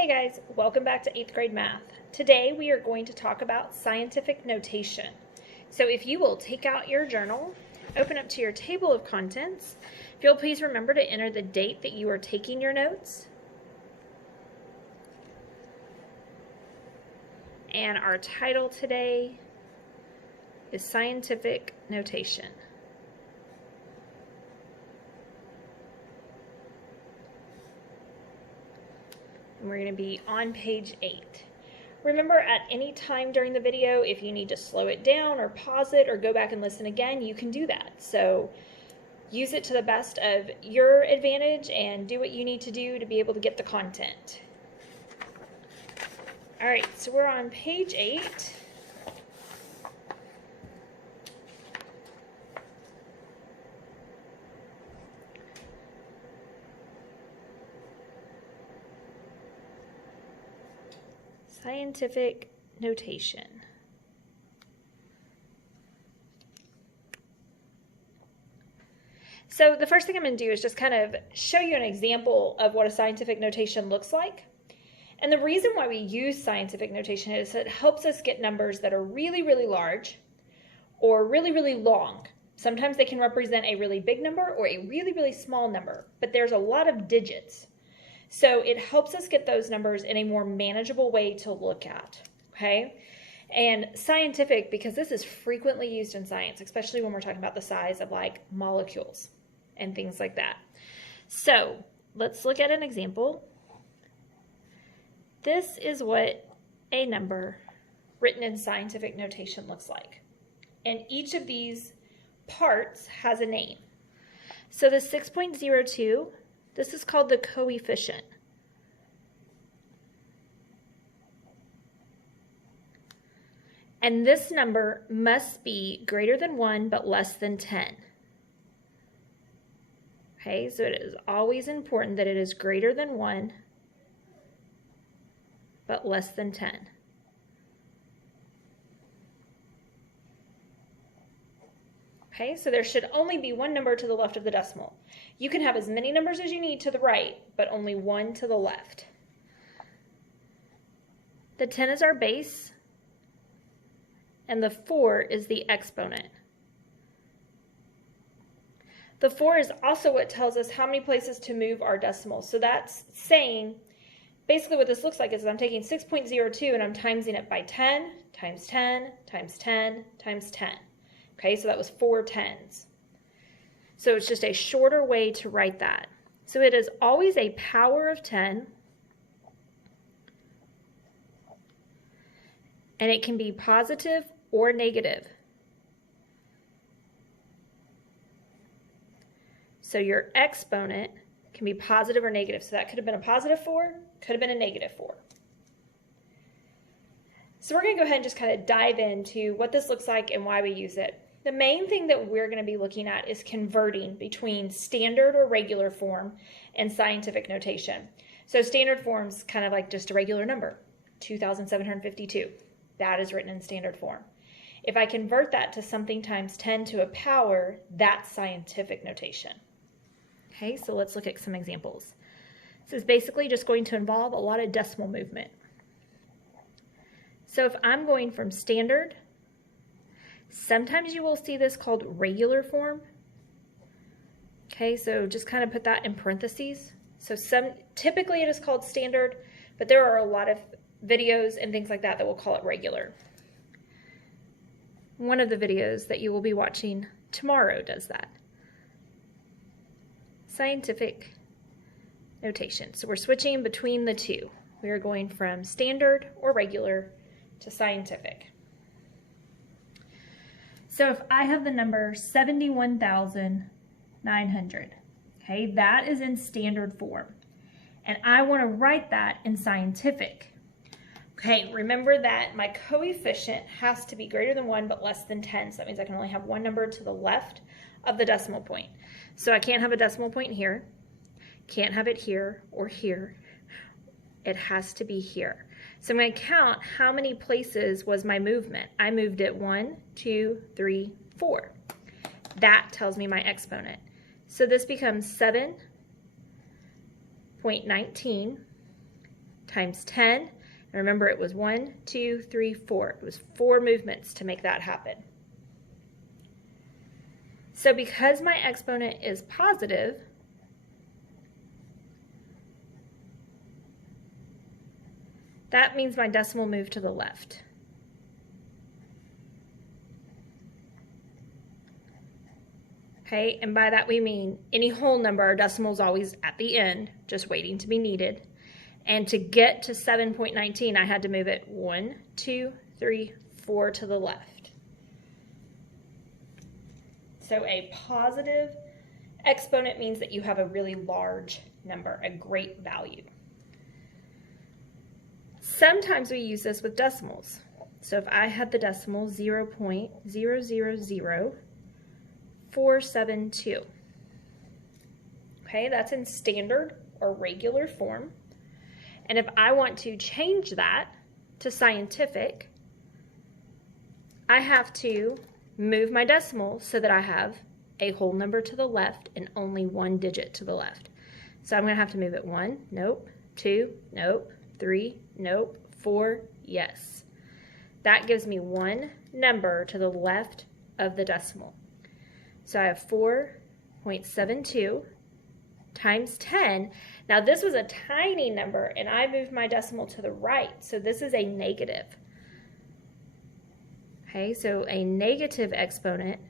Hey guys, welcome back to 8th grade math. Today we are going to talk about scientific notation. So if you will take out your journal, open up to your table of contents, if you'll please remember to enter the date that you are taking your notes. And our title today is Scientific Notation. And we're going to be on page 8. Remember, at any time during the video, if you need to slow it down or pause it or go back and listen again, you can do that. So use it to the best of your advantage and do what you need to do to be able to get the content. All right, so we're on page 8. Scientific notation. So the first thing I'm going to do is just kind of show you an example of what a scientific notation looks like. And the reason why we use scientific notation is it helps us get numbers that are really, really large or really, really long. Sometimes they can represent a really big number or a really, really small number, but there's a lot of digits. So it helps us get those numbers in a more manageable way to look at, okay? And scientific, because this is frequently used in science, especially when we're talking about the size of like molecules and things like that. So let's look at an example. This is what a number written in scientific notation looks like. And each of these parts has a name. So the 6.02, this is called the coefficient. And this number must be greater than 1 but less than 10. Okay, so it is always important that it is greater than 1 but less than 10. Okay, so there should only be one number to the left of the decimal. You can have as many numbers as you need to the right, but only one to the left. The 10 is our base, and the 4 is the exponent. The 4 is also what tells us how many places to move our decimal. So that's saying, basically what this looks like is I'm taking 6.02 and I'm timesing it by 10 times 10 times 10 times 10. Okay, so that was 4 tens. So it's just a shorter way to write that. So it is always a power of 10. And it can be positive or negative. So your exponent can be positive or negative. So that could have been a positive 4, could have been a negative 4. So we're going to go ahead and just kind of dive into what this looks like and why we use it. The main thing that we're going to be looking at is converting between standard or regular form and scientific notation. So standard form's kind of like just a regular number, 2,752. That is written in standard form. If I convert that to something times 10 to a power, that's scientific notation. Okay, so let's look at some examples. This is basically just going to involve a lot of decimal movement. So if I'm going from standard, sometimes you will see this called regular form. Okay, so just kind of put that in parentheses. So typically it is called standard, but there are a lot of videos and things like that that will call it regular. One of the videos that you will be watching tomorrow does that. Scientific notation. So we're switching between the two. We are going from standard or regular to scientific. So if I have the number 71,900, okay, that is in standard form. And I want to write that in scientific. Okay, remember that my coefficient has to be greater than 1 but less than 10. So that means I can only have one number to the left of the decimal point. So I can't have a decimal point here, can't have it here or here. It has to be here. So I'm going to count how many places was my movement. I moved it 1, 2, 3, 4. That tells me my exponent. So this becomes 7.19 times 10. And remember, it was 1, 2, 3, 4. It was 4 movements to make that happen. So because my exponent is positive, that means my decimal moved to the left. Okay, and by that we mean any whole number, our decimal is always at the end, just waiting to be needed. And to get to 7.19, I had to move it 1, 2, 3, 4 to the left. So a positive exponent means that you have a really large number, a great value. Sometimes we use this with decimals. So if I had the decimal 0.000472, okay, that's in standard or regular form. And if I want to change that to scientific, I have to move my decimal so that I have a whole number to the left and only 1 digit to the left. So I'm going to have to move it 1, nope, 2, nope, 3, nope, 4, yes. That gives me 1 number to the left of the decimal. So I have 4.72 times 10. Now this was a tiny number and I moved my decimal to the right, so this is a negative. Okay, so a negative exponent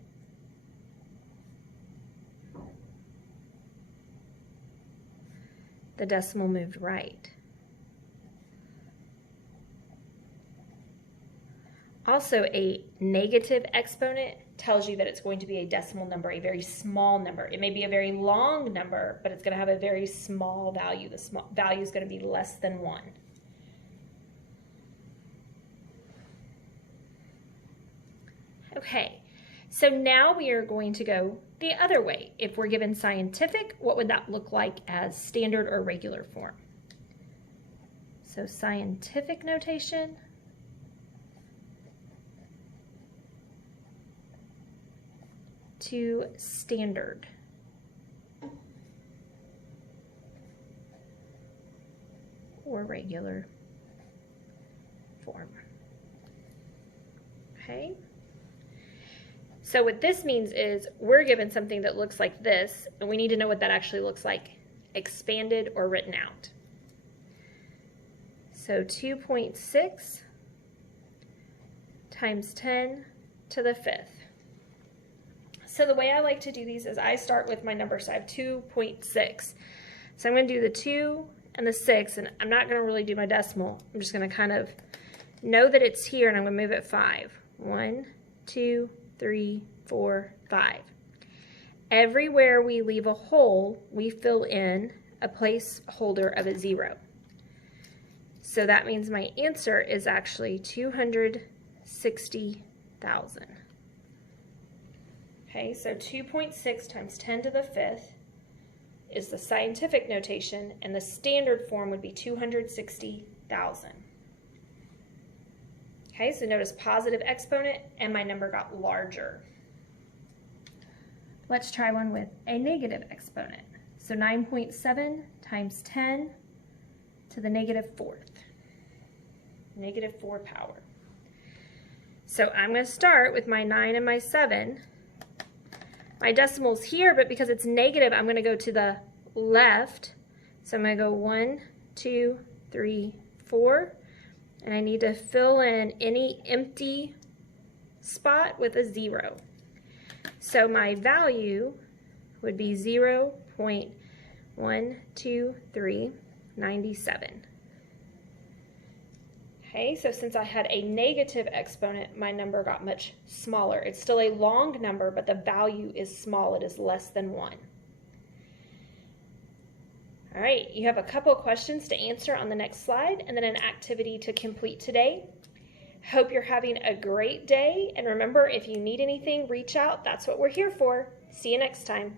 the decimal moved right. Also, a negative exponent tells you that it's going to be a decimal number, a very small number. It may be a very long number, but it's going to have a very small value. The small value is going to be less than 1. Okay, so now we are going to go the other way. If we're given scientific, what would that look like as standard or regular form? So scientific notation to standard. Or regular form. Okay? So what this means is we're given something that looks like this, and we need to know what that actually looks like, expanded or written out. So 2.6 times 10 to the 5th. So the way I like to do these is I start with my number, so I have 2.6. So I'm going to do the 2 and the 6, and I'm not going to really do my decimal. I'm just going to kind of know that it's here, and I'm going to move it 5. 1, 2, 3, 4, 5. Everywhere we leave a hole, we fill in a placeholder of a 0. So that means my answer is actually 260,000. Okay, so 2.6 times 10 to the 5th is the scientific notation, and the standard form would be 260,000. Okay, so notice positive exponent, and my number got larger. Let's try one with a negative exponent. So 9.7 times 10 to the negative 4th. Negative 4 power. So I'm going to start with my 9 and my 7. My decimal's here, but because it's negative, I'm going to go to the left. So I'm going to go 1, 2, 3, 4. And I need to fill in any empty spot with a 0. So my value would be 0.12397. Okay, so since I had a negative exponent, my number got much smaller. It's still a long number, but the value is small. It is less than 1. All right, you have a couple of questions to answer on the next slide, and then an activity to complete today. Hope you're having a great day, and remember, if you need anything, reach out. That's what we're here for. See you next time.